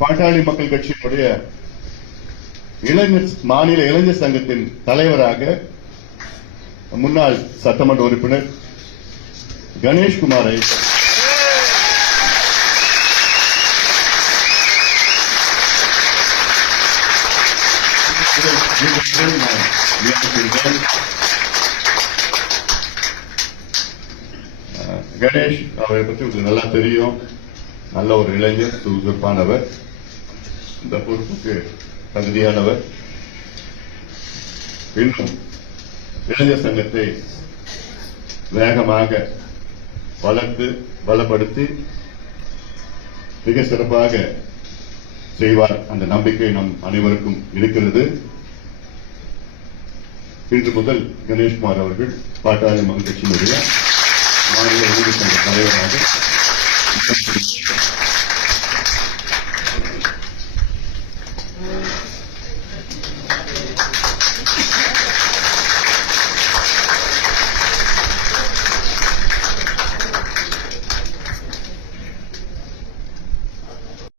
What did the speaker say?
பாட்டாளி மக்கள் கட்சியினுடைய மாநில இளைஞர் சங்கத்தின் தலைவராக முன்னாள் சட்டமன்ற உறுப்பினர் கணேஷ்குமாரை கணேஷ் அவரை பற்றி உங்களுக்கு நல்லா தெரியும். நல்ல ஒரு இளைஞர், சுறுசுறுப்பானவர், இந்த பொறுப்புக்கு தகுதியானவர். இன்னும் இளைஞர் சங்கத்தை வேகமாக வளர்த்து பலப்படுத்தி மிக சிறப்பாக செய்வார். அந்த நம்பிக்கை நம் அனைவருக்கும் இருக்கிறது. இன்று முதல் கணேஷ்குமார் அவர்கள் பாட்டாளி மக்கள் கட்சியினுடைய மாநில இளைஞர் சங்க தலைவராக